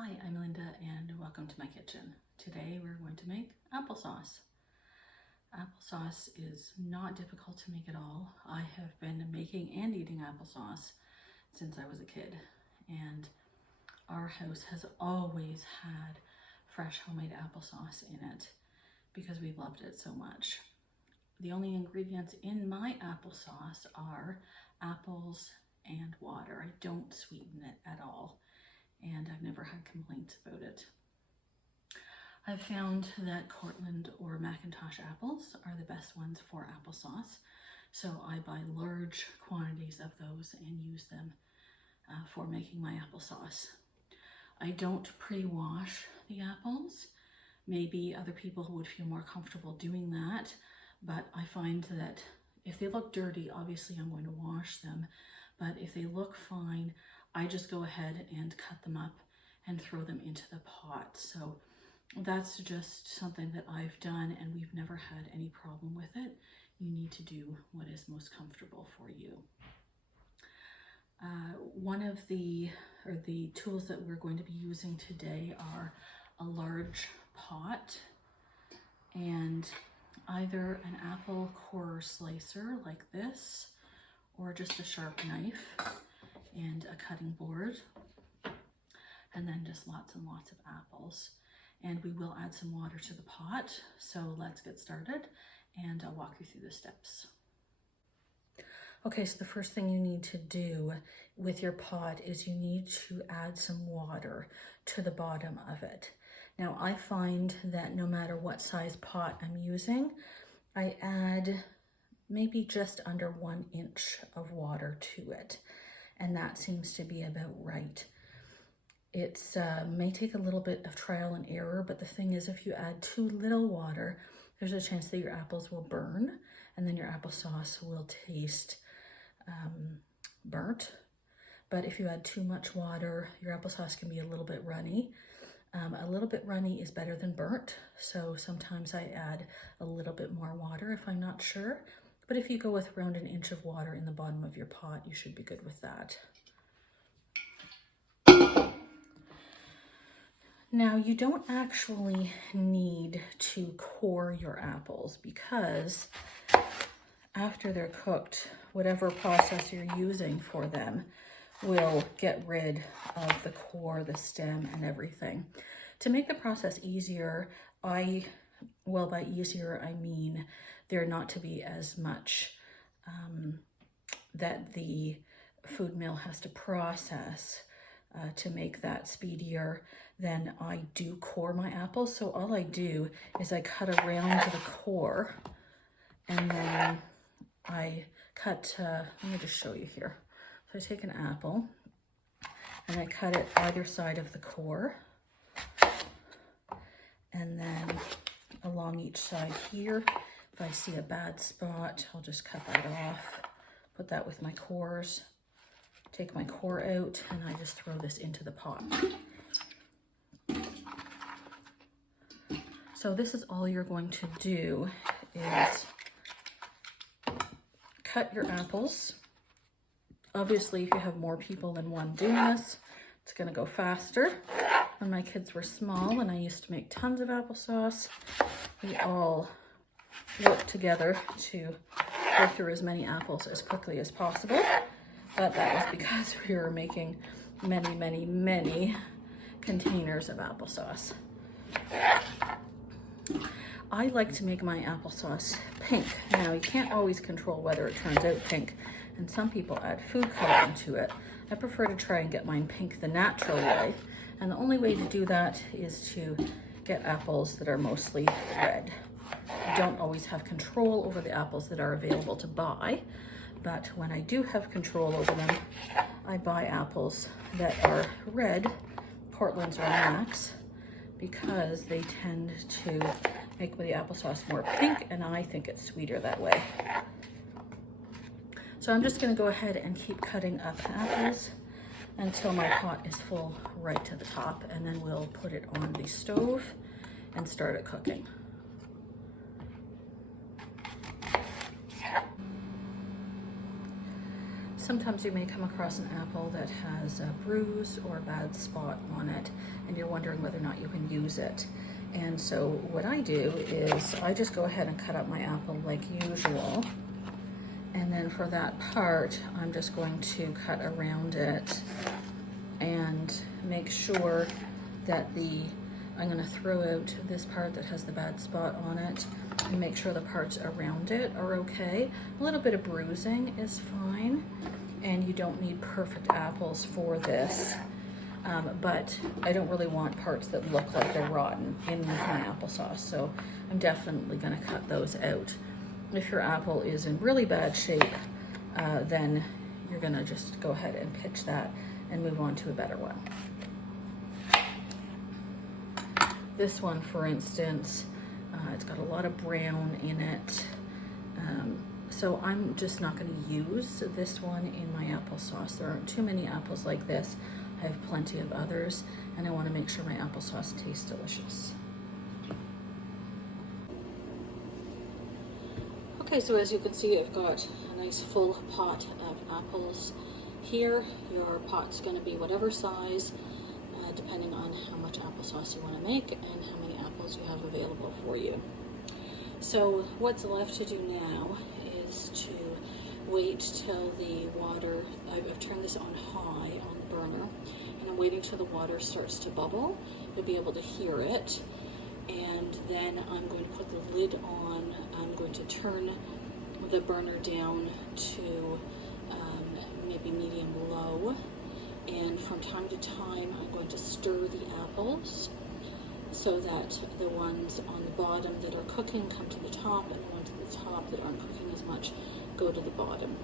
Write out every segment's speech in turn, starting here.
Hi, I'm Linda and welcome to my kitchen. Today we're going to make applesauce. Applesauce is not difficult to make at all. I have been making and eating applesauce since I was a kid, and our house has always had fresh homemade applesauce in it because we loved it so much. The only ingredients in my applesauce are apples and water. I don't sweeten it at all, and I've never had complaints about it. I've found that Cortland or Macintosh apples are the best ones for applesauce, so I buy large quantities of those and use them for making my applesauce. I don't pre-wash the apples. Maybe other people would feel more comfortable doing that, but I find that if they look dirty, obviously I'm going to wash them, but if they look fine, I just go ahead and cut them up and throw them into the pot. So that's just something that I've done, and we've never had any problem with it. You need to do what is most comfortable for you. One of the tools that we're going to be using today are a large pot and either an apple core slicer like this, or just a sharp knife and a cutting board, and then just lots and lots of apples. And we will add some water to the pot. So let's get started and I'll walk you through the steps. Okay, so the first thing you need to do with your pot is you need to add some water to the bottom of it. Now I find that no matter what size pot I'm using, I add maybe just under 1 inch of water to it. And that seems to be about right. It's may take a little bit of trial and error, but the thing is, if you add too little water, there's a chance that your apples will burn, and then your applesauce will taste burnt. But if you add too much water, your applesauce can be a little bit runny. A little bit runny is better than burnt, so sometimes I add a little bit more water if I'm not sure. But if you go with around 1 inch of water in the bottom of your pot, you should be good with that. Now, you don't actually need to core your apples, because after they're cooked, whatever process you're using for them will get rid of the core, the stem, and everything. To make the process easier, by easier, I mean there not to be as much that the food mill has to process to make that speedier, then I do core my apples. So all I do is I cut around to the core, and then I cut, let me just show you here. So I take an apple and I cut it either side of the core, and then along each side here. If I see a bad spot, I'll just cut that off, put that with my cores, take my core out, and I just throw this into the pot. So this is all you're going to do, is cut your apples. Obviously, if you have more people than one doing this, it's gonna go faster. When my kids were small and I used to make tons of applesauce, we all worked together to go through as many apples as quickly as possible. But that was because we were making many, many, many containers of applesauce. I like to make my applesauce pink. Now, you can't always control whether it turns out pink, and some people add food coloring to it. I prefer to try and get mine pink the natural way, and the only way to do that is to get apples that are mostly red. I don't always have control over the apples that are available to buy, but when I do have control over them, I buy apples that are red, Cortland's or Max, because they tend to make the applesauce more pink, and I think it's sweeter that way. So I'm just going to go ahead and keep cutting up apples until my pot is full right to the top, and then we'll put it on the stove and start it cooking. Sometimes you may come across an apple that has a bruise or a bad spot on it, and you're wondering whether or not you can use it. And so what I do is I just go ahead and cut up my apple like usual. And then for that part, I'm just going to cut around it and make sure that I'm gonna throw out this part that has the bad spot on it and make sure the parts around it are okay. A little bit of bruising is fine, and you don't need perfect apples for this. But I don't really want parts that look like they're rotten in my applesauce, so I'm definitely gonna cut those out. If your apple is in really bad shape, then you're gonna just go ahead and pitch that and move on to a better one. This one, for instance, it's got a lot of brown in it, so I'm just not going to use this one in my applesauce. There aren't too many apples like this. I have plenty of others, and I want to make sure my applesauce tastes delicious. Okay, so as you can see, I've got a nice full pot of apples here. Your pot's going to be whatever size, depending on how much applesauce you want to make and how many apples you have available for you. So what's left to do now is to wait till the water, I've turned this on high on the burner, and I'm waiting till the water starts to bubble. You'll be able to hear it. And then I'm going to put the lid on. I'm going to turn the burner down to maybe medium low. And from time to time, I'm going to stir the apples so that the ones on the bottom that are cooking come to the top, and the ones at the top that aren't cooking as much go to the bottom.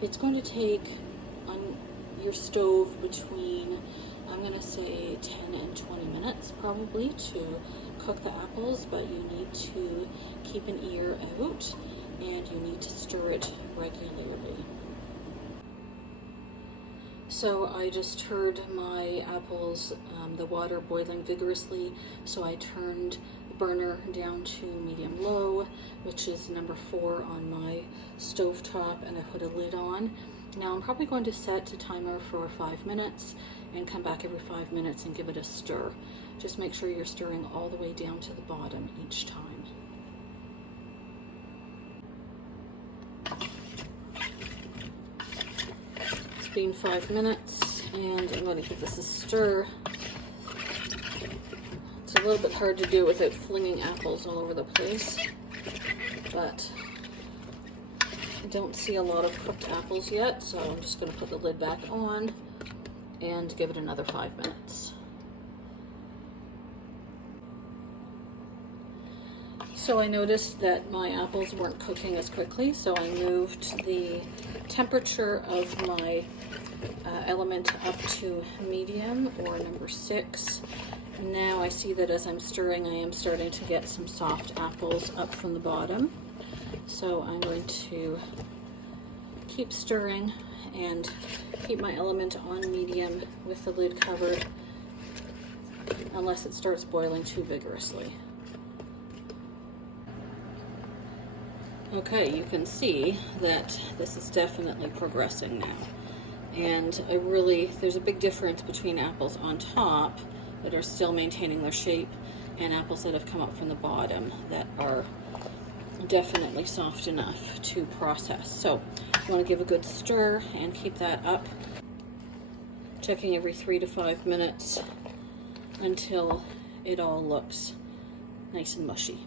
It's going to take on your stove between, I'm going to say 10 and 20 minutes probably to cook the apples, but you need to keep an ear out and you need to stir it regularly. So I just heard my apples, the water boiling vigorously, so I turned the burner down to medium-low, which is number 4 on my stovetop, and I put a lid on. Now I'm probably going to set a timer for 5 minutes and come back every 5 minutes and give it a stir. Just make sure you're stirring all the way down to the bottom each time. Been 5 minutes, and I'm going to give this a stir. It's a little bit hard to do without flinging apples all over the place, but I don't see a lot of cooked apples yet, so I'm just going to put the lid back on and give it another 5 minutes. So I noticed that my apples weren't cooking as quickly, so I moved the temperature of my element up to medium, or number 6. And now I see that as I'm stirring, I am starting to get some soft apples up from the bottom. So I'm going to keep stirring and keep my element on medium with the lid covered unless it starts boiling too vigorously. Okay, you can see that this is definitely progressing now. And there's a big difference between apples on top that are still maintaining their shape and apples that have come up from the bottom that are definitely soft enough to process. So you want to give a good stir and keep that up, checking every 3 to 5 minutes until it all looks nice and mushy.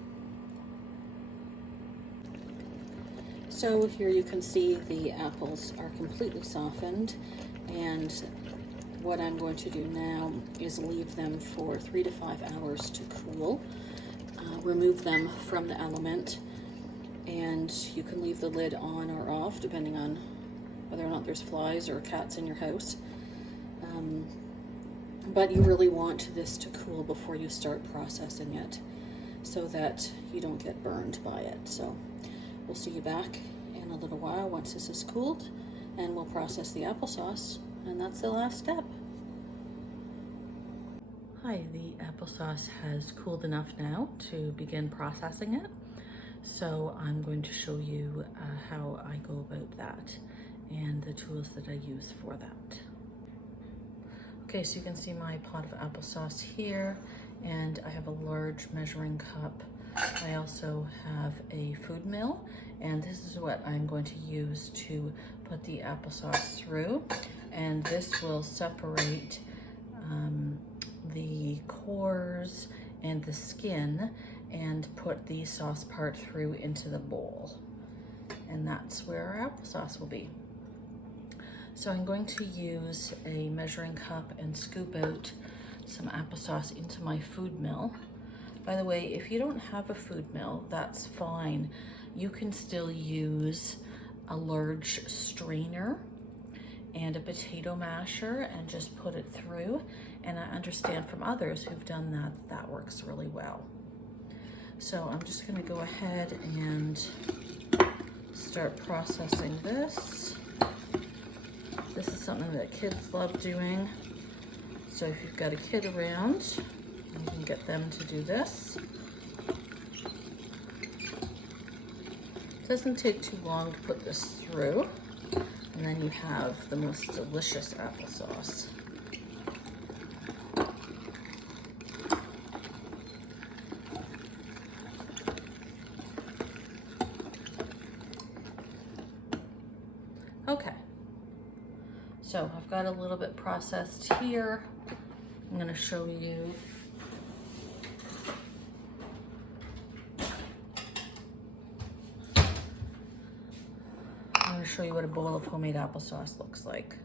So here you can see the apples are completely softened, and what I'm going to do now is leave them for 3 to 5 hours to cool. Remove them from the element, and you can leave the lid on or off depending on whether or not there's flies or cats in your house. But you really want this to cool before you start processing it so that you don't get burned by it. So we'll see you back in a little while once this is cooled, and we'll process the applesauce, and that's the last step. Hi, the applesauce has cooled enough now to begin processing it. So I'm going to show you how I go about that. and the tools that I use for that. Okay, so you can see my pot of applesauce here, and I have a large measuring cup. I also have a food mill, and this is what I'm going to use to put the applesauce through. And this will separate the cores and the skin and put the sauce part through into the bowl. And that's where our applesauce will be. So I'm going to use a measuring cup and scoop out some applesauce into my food mill. By the way, if you don't have a food mill, that's fine. You can still use a large strainer and a potato masher and just put it through. And I understand from others who've done that, that works really well. So I'm just gonna go ahead and start processing this. This is something that kids love doing. So if you've got a kid around, you can get them to do this. It doesn't take too long to put this through. And then you have the most delicious applesauce. Okay, so I've got a little bit processed here. I'm going to show you what a bowl of homemade applesauce looks like.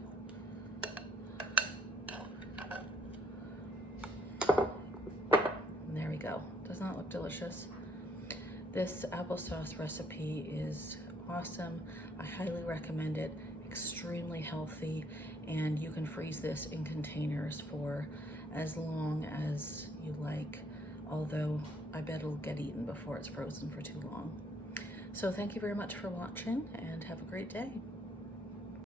And there we go. Doesn't that look delicious? This applesauce recipe is awesome. I highly recommend it. Extremely healthy, and you can freeze this in containers for as long as you like, although I bet it'll get eaten before it's frozen for too long. So thank you very much for watching, and have a great day.